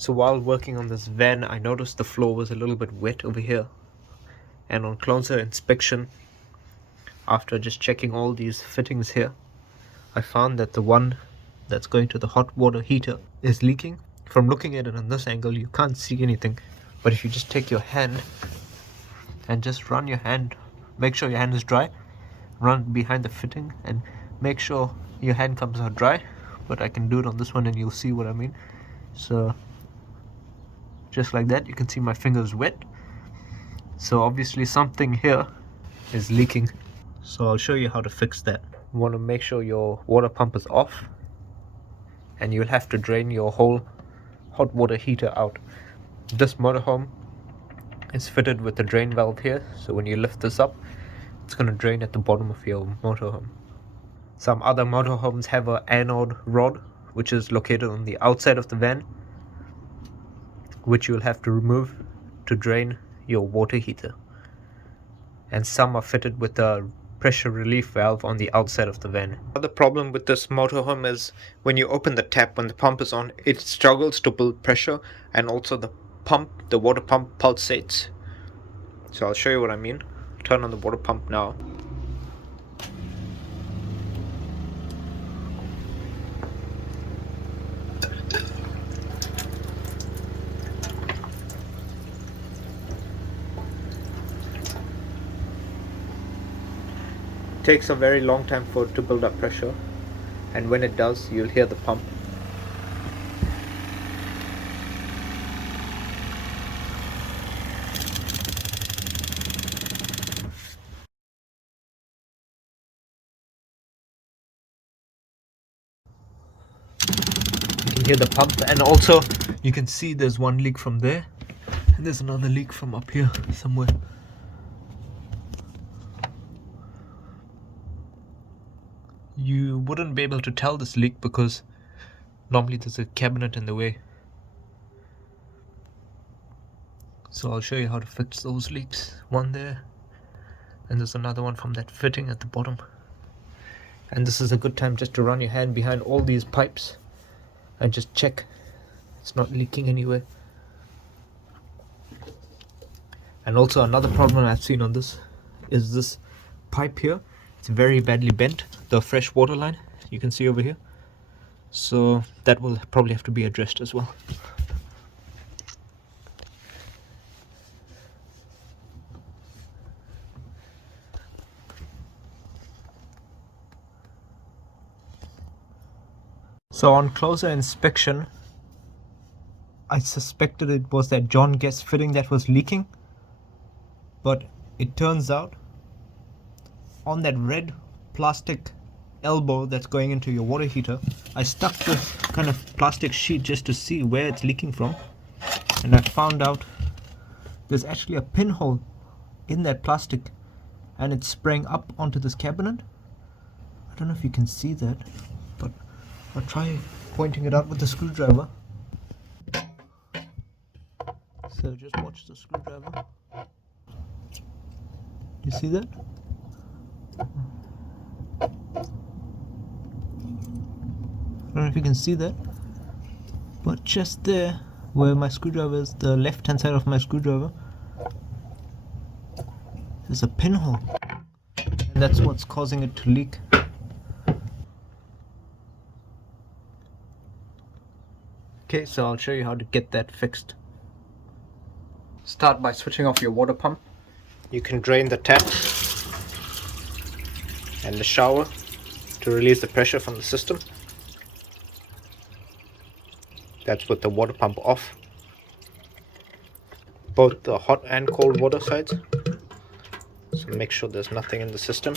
So while working on this van, I noticed the floor was a little bit wet over here, and on closer inspection, after just checking all these fittings here, I found that the one that's going to the hot water heater is leaking. From looking at it on this angle, you can't see anything, but if you just take your hand and just run your hand, make sure your hand is dry, run behind the fitting and make sure your hand comes out dry. But I can do it on this one and you'll see what I mean. So just like that, you can see my fingers wet. So obviously something here is leaking. So I'll show you how to fix that. You want to make sure your water pump is off, and you'll have to drain your whole hot water heater out. This motorhome is fitted with a drain valve here, so when you lift this up, it's going to drain at the bottom of your motorhome. Some other motorhomes have an anode rod, which is located on the outside of the van, which you'll have to remove to drain your water heater. And some are fitted with a pressure relief valve on the outside of the van. Another problem with this motorhome is when you open the tap, when the pump is on, it struggles to build pressure, and also the water pump pulsates. So I'll show you what I mean. Turn on the water pump now. It takes a very long time for it to build up pressure, and when it does, you'll hear the pump. You can hear the pump, and also you can see there's one leak from there, and there's another leak from up here somewhere. You wouldn't be able to tell this leak because normally there's a cabinet in the way. So I'll show you how to fix those leaks. One there, and there's another one from that fitting at the bottom. And this is a good time just to run your hand behind all these pipes and just check it's not leaking anywhere. And also another problem I've seen on this is this pipe here. It's very badly bent, the fresh water line you can see over here. So that will probably have to be addressed as well. So on closer inspection, I suspected it was that John Guest fitting that was leaking, but it turns out on that red plastic elbow that's going into your water heater, I stuck this kind of plastic sheet just to see where it's leaking from, and I found out there's actually a pinhole in that plastic, and it's spraying up onto this cabinet. I don't know if you can see that, but I'll try pointing it out with the screwdriver. So just watch the screwdriver. You see that? I don't know if you can see that, but just there where my screwdriver is, the left hand side of my screwdriver, there's a pinhole, and that's what's causing it to leak. Okay, so I'll show you how to get that fixed. Start by switching off your water pump. You can drain the tap and the shower to release the pressure from the system. That's with the water pump off, both the hot and cold water sides. So make sure there's nothing in the system.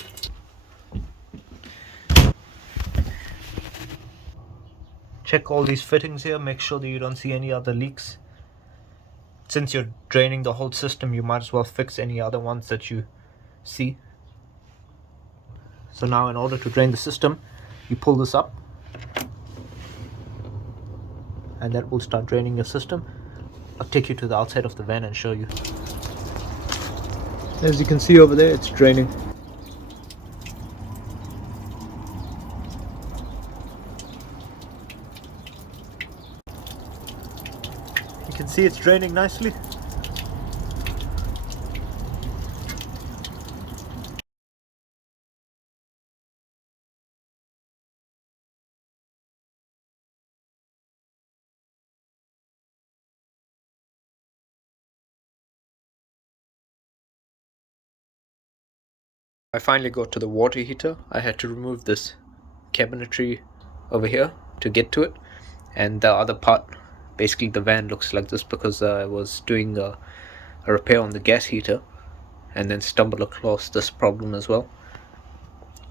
Check all these fittings here, make sure that you don't see any other leaks. Since you're draining the whole system, you might as well fix any other ones that you see. So now in order to drain the system, you pull this up, and that will start draining your system. I'll take you to the outside of the van and show you. As you can see over there, it's draining. You can see it's draining nicely. I finally got to the water heater. I had to remove this cabinetry over here to get to it, and the other part, basically the van looks like this because I was doing a repair on the gas heater and then stumbled across this problem as well.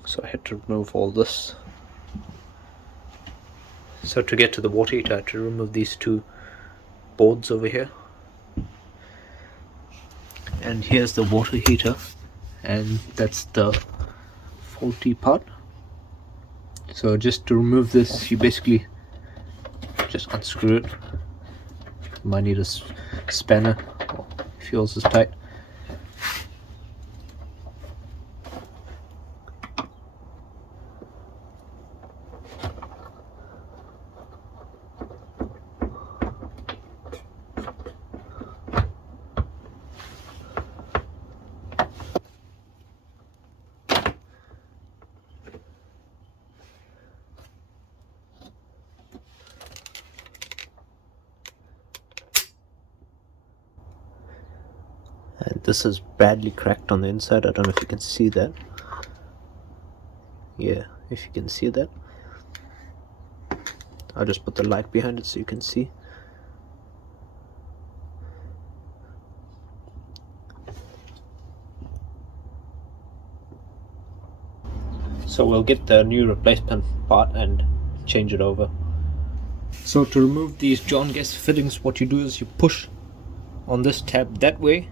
So I had to remove all this. So to get to the water heater I had to remove these two boards over here, and here's the water heater, and that's the faulty part. So just to remove this, you basically just unscrew it. You might need a spanner if yours is tight. And this is badly cracked on the inside. I don't know if you can see that. Yeah, if you can see that. I'll just put the light behind it so you can see. So we'll get the new replacement part and change it over. So to remove these John Guest fittings, what you do is you push on this tab that way,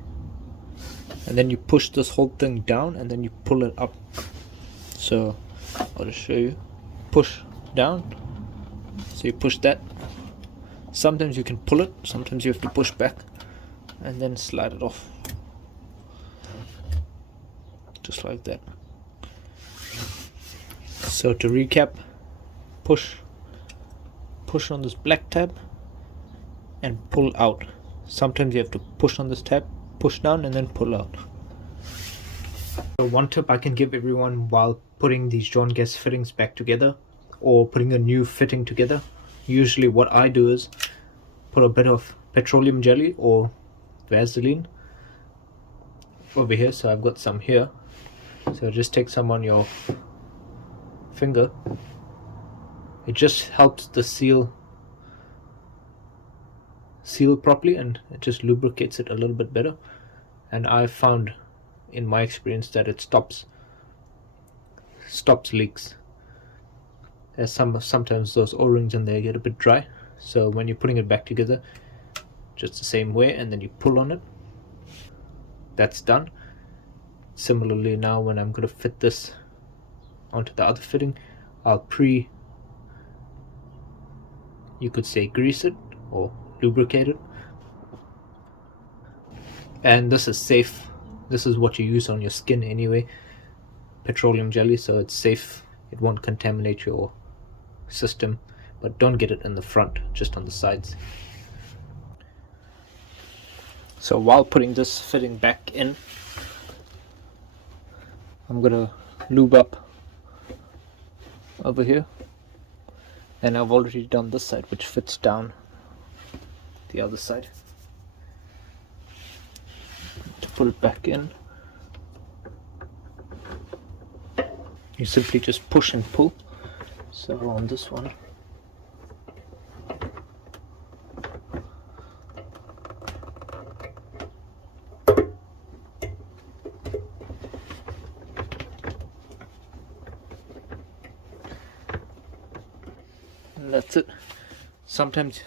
and then you push this whole thing down, and then you pull it up. So I'll just show you. Push down. So you push that. Sometimes you can pull it, sometimes you have to push back and then slide it off. Just like that. So to recap, push on this black tab and pull out. Sometimes you have to push on this tab, push down and then pull out. So one tip I can give everyone while putting these John Guest fittings back together or putting a new fitting together, usually what I do is put a bit of petroleum jelly or Vaseline over here. So I've got some here. So just take some on your finger. It just helps the seal properly, and it just lubricates it a little bit better. And I've found in my experience that it stops leaks. There's sometimes those O-rings in there get a bit dry, so when you're putting it back together, just the same way, and then you pull on it. That's done. Similarly, now when I'm going to fit this onto the other fitting, I'll you could say grease it or lubricate it. And this is safe. This is what you use on your skin anyway, petroleum jelly, so it's safe. It won't contaminate your system, but don't get it in the front, just on the sides. So while putting this fitting back in, I'm gonna lube up over here, and I've already done this side, which fits down the other side. To put it back in, you simply just push and pull. So on this one, and that's it. Sometimes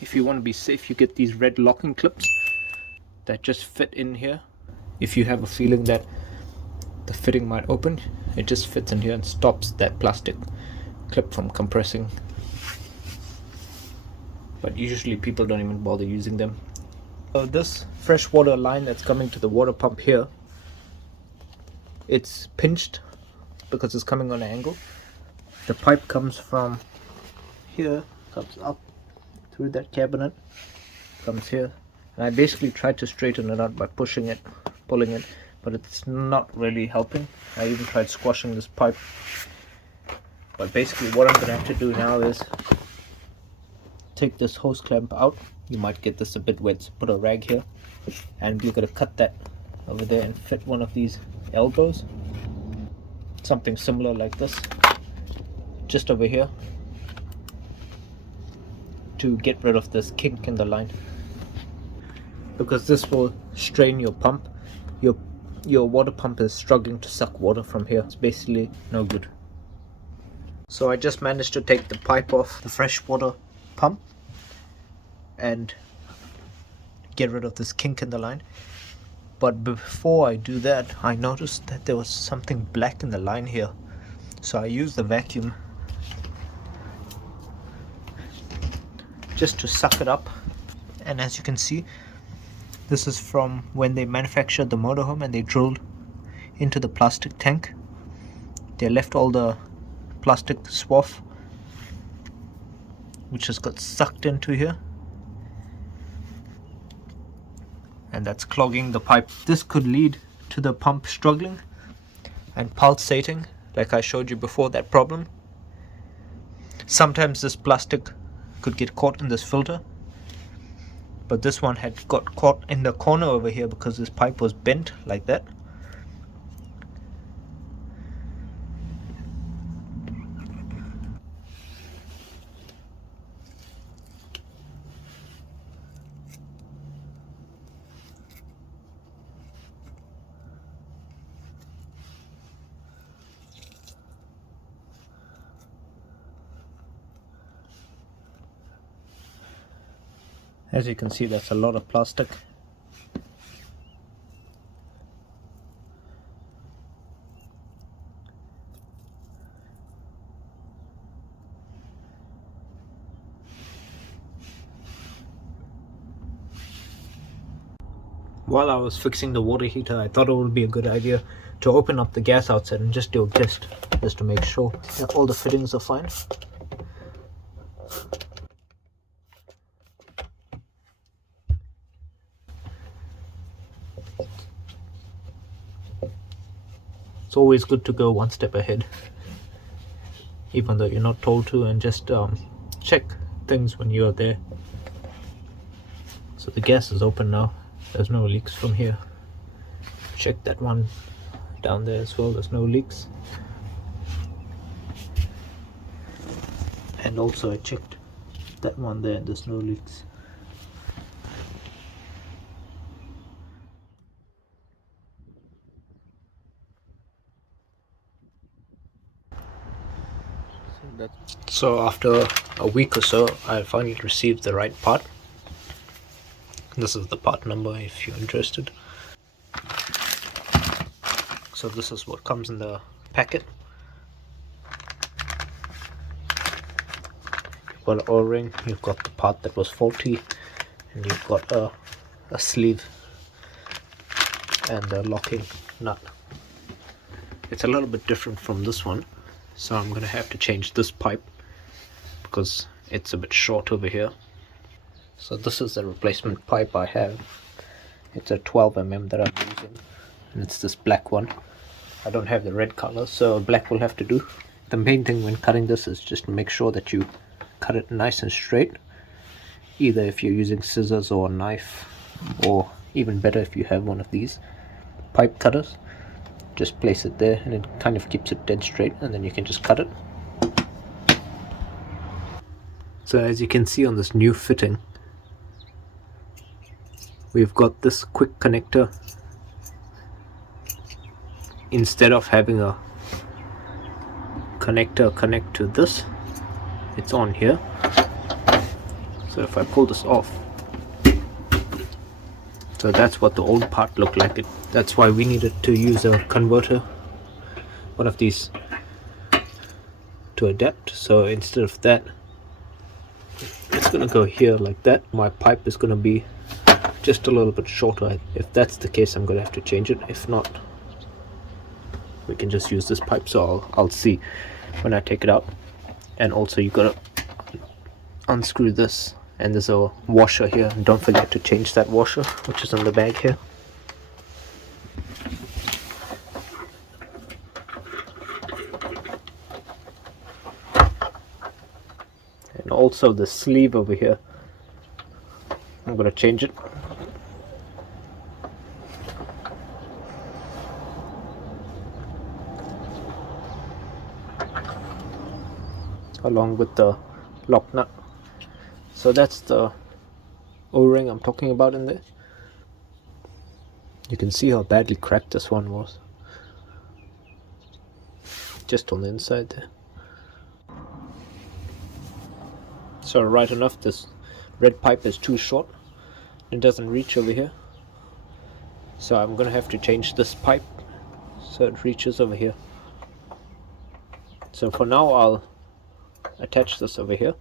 if you want to be safe, you get these red locking clips that just fit in here. If you have a feeling that the fitting might open, it just fits in here and stops that plastic clip from compressing. But usually people don't even bother using them. So this freshwater line that's coming to the water pump here, it's pinched because it's coming on an angle. The pipe comes from here, comes up through that cabinet, comes here, and I basically tried to straighten it out by pushing it, pulling it, but it's not really helping. I even tried squashing this pipe, but basically what I'm going to have to do now is take this hose clamp out. You might get this a bit wet, so put a rag here, and you're going to cut that over there and fit one of these elbows, something similar like this, just over here, to get rid of this kink in the line, because this will strain your pump. Your water pump is struggling to suck water from here. It's basically no good. So I just managed to take the pipe off the freshwater pump and get rid of this kink in the line. But before I do that, I noticed that there was something black in the line here. So I used the vacuum just to suck it up, and as you can see, this is from when they manufactured the motorhome and they drilled into the plastic tank. They left all the plastic swath which has got sucked into here, and that's clogging the pipe. This could lead to the pump struggling and pulsating, like I showed you before, that problem. Sometimes this plastic could get caught in this filter, but this one had got caught in the corner over here because this pipe was bent like that. As you can see, that's a lot of plastic. While I was fixing the water heater, I thought it would be a good idea to open up the gas outside and just do a test, just to make sure that all the fittings are fine. It's always good to go one step ahead, even though you're not told to, and just check things when you're there. So the gas is open now. There's no leaks from here. Check that one down there as well. There's no leaks. And also I checked that one there and there's no leaks. So after a week or so, I finally received the right part. This is the part number if you're interested. So this is what comes in the packet. You've got an O-ring, you've got the part that was faulty, and you've got a sleeve and a locking nut. It's a little bit different from this one, so I'm going to have to change this pipe because it's a bit short over here. So this is the replacement pipe I have. It's a 12 mm that I'm using, and it's this black one. I don't have the red color, so black will have to do. The main thing when cutting this is just make sure that you cut it nice and straight, either if you're using scissors or a knife, or even better if you have one of these pipe cutters. Just place it there and it kind of keeps it dead straight, and then you can just cut it. So as you can see on this new fitting, we've got this quick connector. Instead of having a connector connect to this, it's on here. So if I pull this off, so that's what the old part looked like. That's why we needed to use a converter, one of these, to adapt. So instead of that, it's gonna go here like that. My pipe is gonna be just a little bit shorter. If that's the case, I'm gonna have to change it. If not, we can just use this pipe. So I'll see when I take it out. And also you gotta unscrew this And there's a washer here, and don't forget to change that washer, which is on the bag here. And also the sleeve over here, I'm gonna change it. Along with the lock nut. So that's the O-ring I'm talking about in there. You can see how badly cracked this one was. Just on the inside there. So right enough, this red pipe is too short. It doesn't reach over here. So I'm gonna have to change this pipe so it reaches over here. So for now I'll attach this over here.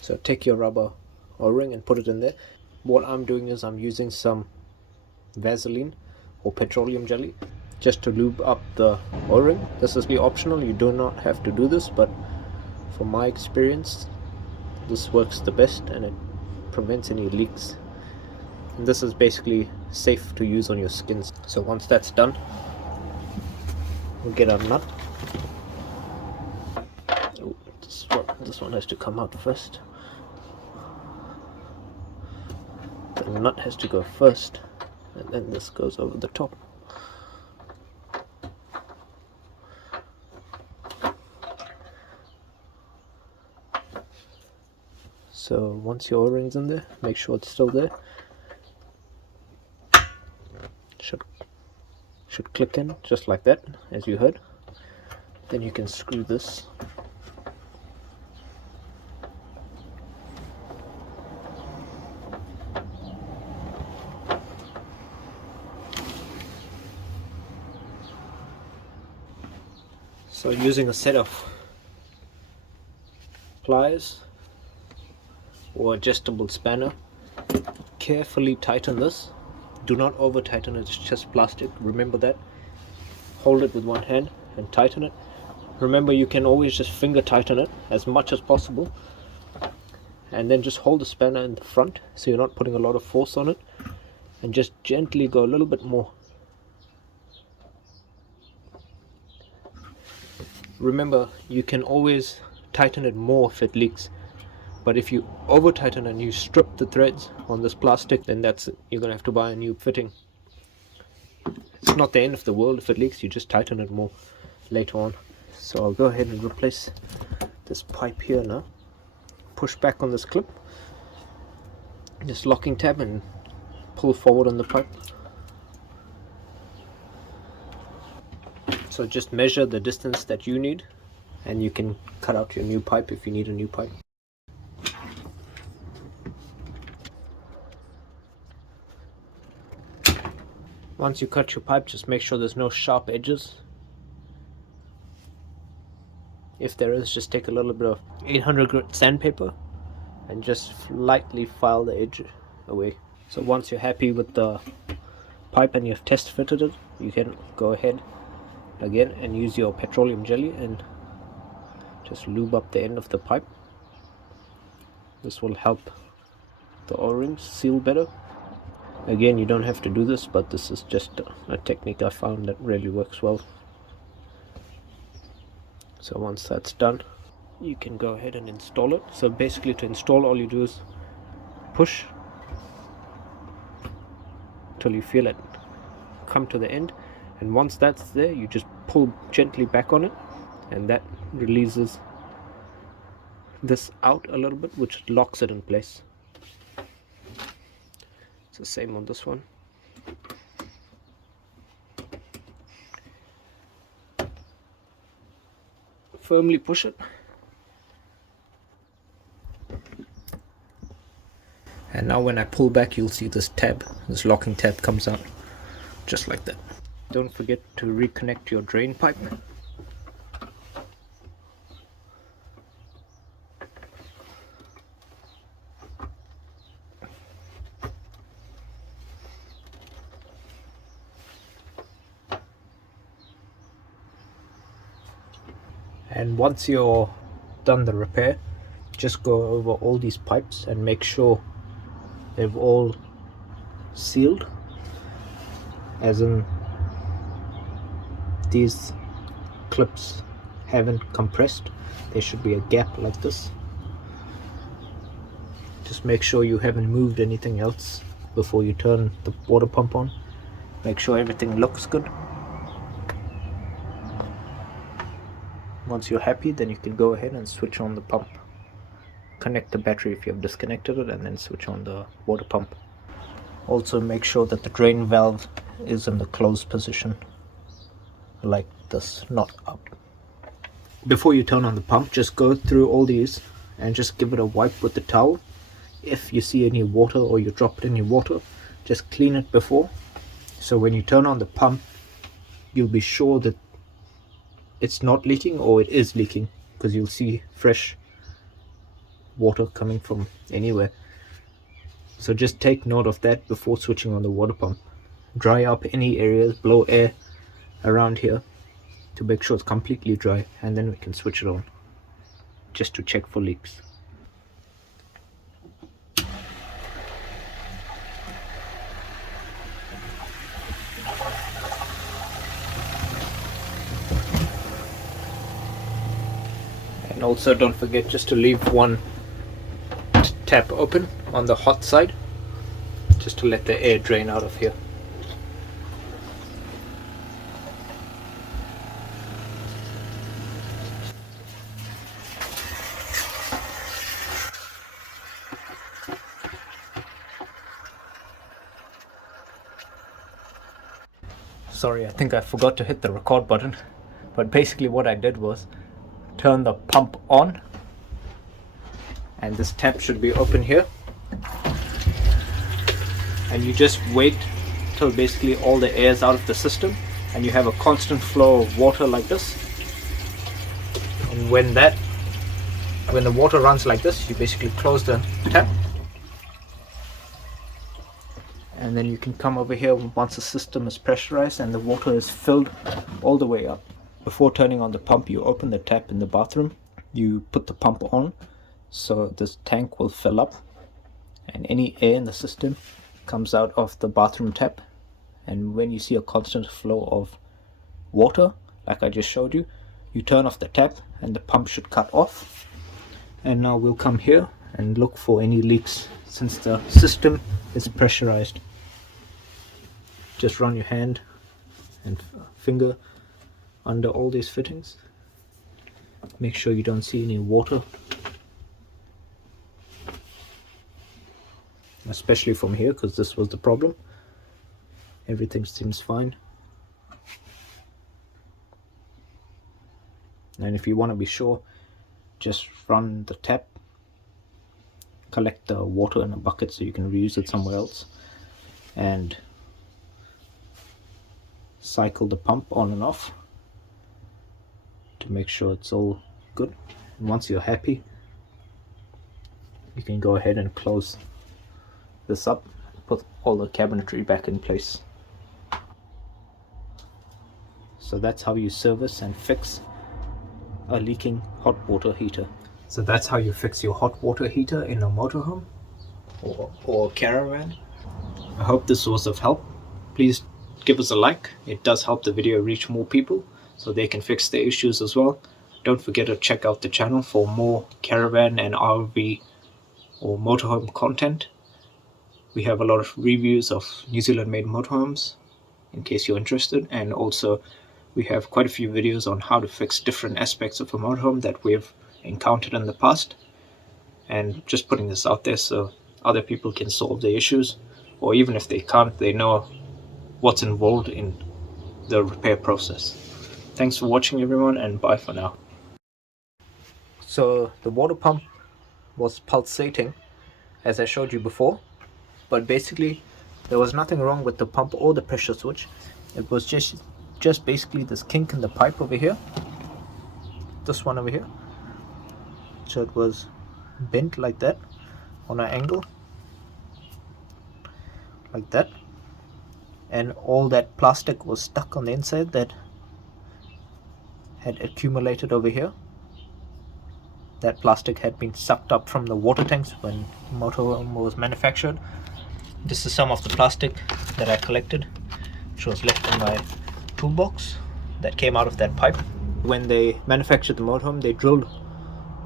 So take your rubber O-ring and put it in there. What I'm doing is I'm using some Vaseline or petroleum jelly just to lube up the O-ring. This is optional, you do not have to do this, but from my experience this works the best and it prevents any leaks. And this is basically safe to use on your skins. So once that's done, we'll get our nut. Ooh, this one has to come out first. The nut has to go first, and then this goes over the top. So once your O-ring's in there, make sure it's still there. Should click in just like that, as you heard. Then you can screw this. So using a set of pliers or adjustable spanner, carefully tighten this. Do not over tighten it, it's just plastic, remember that. Hold it with one hand and tighten it. Remember, you can always just finger tighten it as much as possible, and then just hold the spanner in the front so you're not putting a lot of force on it, and just gently go a little bit more. Remember, you can always tighten it more if it leaks, but if you over tighten and you strip the threads on this plastic, then that's it. You're gonna have to buy a new fitting. It's not the end of the world if it leaks, you just tighten it more later on. So I'll go ahead and replace this pipe here now. Push back on this clip, this locking tab, and pull forward on the pipe. So just measure the distance that you need, and you can cut out your new pipe if you need a new pipe. Once you cut your pipe, just make sure there's no sharp edges. If there is, just take a little bit of 800 grit sandpaper and just lightly file the edge away. So once you're happy with the pipe and you've test fitted it, you can go ahead again and use your petroleum jelly and just lube up the end of the pipe. This will help the O-rings seal better. Again, you don't have to do this, but this is just a technique I found that really works well. So once that's done, you can go ahead and install it. So basically, to install, all you do is push till you feel it come to the end, and once that's there, you just pull gently back on it, and that releases this out a little bit, which locks it in place. It's the same on this one. Firmly push it, and now when I pull back, you'll see this tab, this locking tab comes out just like that. Don't forget to reconnect your drain pipe. And once you're done the repair, just go over all these pipes and make sure they've all sealed, as in these clips haven't compressed. There should be a gap like this. Just make sure you haven't moved anything else before you turn the water pump on. Make sure everything looks good. Once you're happy, then you can go ahead and switch on the pump. Connect the battery if you have disconnected it, and then switch on the water pump. Also make sure that the drain valve is in the closed position like this, not up. Before you turn on the pump, just go through all these and just give it a wipe with the towel. If you see any water or you drop any water, just clean it before, so when you turn on the pump you'll be sure that it's not leaking or it is leaking, because you'll see fresh water coming from anywhere. So just take note of that before switching on the water pump. Dry up any areas, blow air around here to make sure it's completely dry, and then we can switch it on just to check for leaks. And also don't forget just to leave one tap open on the hot side, just to let the air drain out of here. Sorry, I think I forgot to hit the record button, but basically what I did was turn the pump on, and this tap should be open here, and you just wait till basically all the air is out of the system and you have a constant flow of water like this. And when the water runs like this, you basically close the tap, and then you can come over here once the system is pressurized and the water is filled all the way up. Before turning on the pump, you open the tap in the bathroom, you put the pump on so this tank will fill up, and any air in the system comes out of the bathroom tap. And when you see a constant flow of water like I just showed you, you turn off the tap and the pump should cut off. And now we'll come here and look for any leaks, since the system is pressurized. Just run your hand and finger under all these fittings. Make sure you don't see any water, especially from here, because this was the problem. Everything seems fine. And if you want to be sure, just run the tap, collect the water in a bucket so you can reuse it somewhere else, and cycle the pump on and off to make sure it's all good. And once you're happy, you can go ahead and close this up, put all the cabinetry back in place. So that's how you service and fix a leaking hot water heater. So that's how you fix your hot water heater in a motorhome or caravan. I hope this was of help. Please give us a like. It does help the video reach more people so they can fix their issues as well. Don't forget to check out the channel for more caravan and RV or motorhome content. We have a lot of reviews of New Zealand made motorhomes in case you're interested, and also we have quite a few videos on how to fix different aspects of a motorhome that we've encountered in the past, and just putting this out there so other people can solve their issues, or even if they can't, they know what's involved in the repair process. Thanks for watching everyone, and bye for now. So the water pump was pulsating as I showed you before, but basically there was nothing wrong with the pump or the pressure switch. It was just basically this kink in the pipe over here, this one over here. So it was bent like that on an angle like that, and all that plastic was stuck on the inside that had accumulated over here. that plastic had been sucked up from the water tanks when Motorhome was manufactured. This is some of the plastic that I collected, which was left in my toolbox that came out of that pipe. When they manufactured the Motorhome, they drilled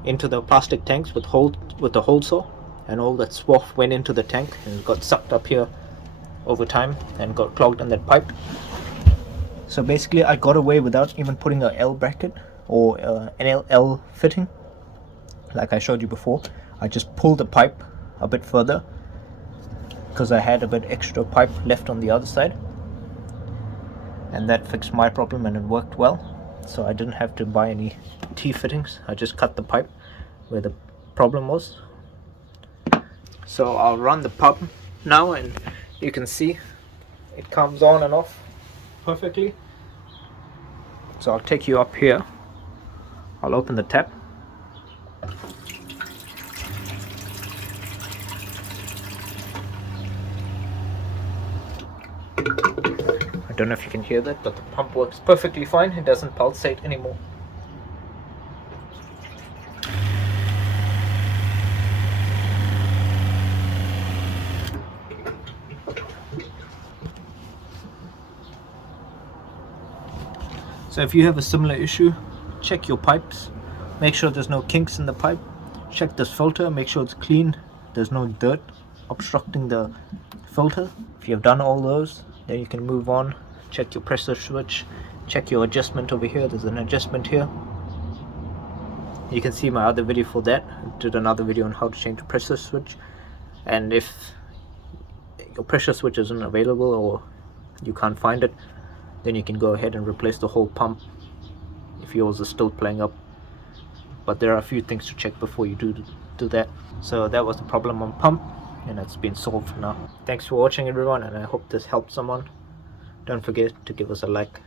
into the plastic tanks with the hole saw, and all that swath went into the tank and got sucked up here over time and got clogged in that pipe. So basically I got away without even putting a L bracket or an L fitting like I showed you before. I just pulled the pipe a bit further because I had a bit extra pipe left on the other side, and that fixed my problem and it worked well. So I didn't have to buy any T fittings. I just cut the pipe where the problem was. So I'll run the pump now and you can see it comes on and off perfectly. So I'll take you up here. I'll open the tap. I don't know if you can hear that, but the pump works perfectly fine. It doesn't pulsate anymore. So if you have a similar issue, check your pipes, make sure there's no kinks in the pipe, check this filter, make sure it's clean, there's no dirt obstructing the filter. If you've done all those, then you can move on. Check your pressure switch, check your adjustment over here. There's an adjustment here. You can see my other video for that. I did another video on how to change the pressure switch, and if your pressure switch isn't available or you can't find it, then you can go ahead and replace the whole pump if yours is still playing up. But there are a few things to check before you do that. So that was the problem on pump, and it's been solved now. Thanks for watching everyone, and I hope this helped someone. Don't forget to give us a like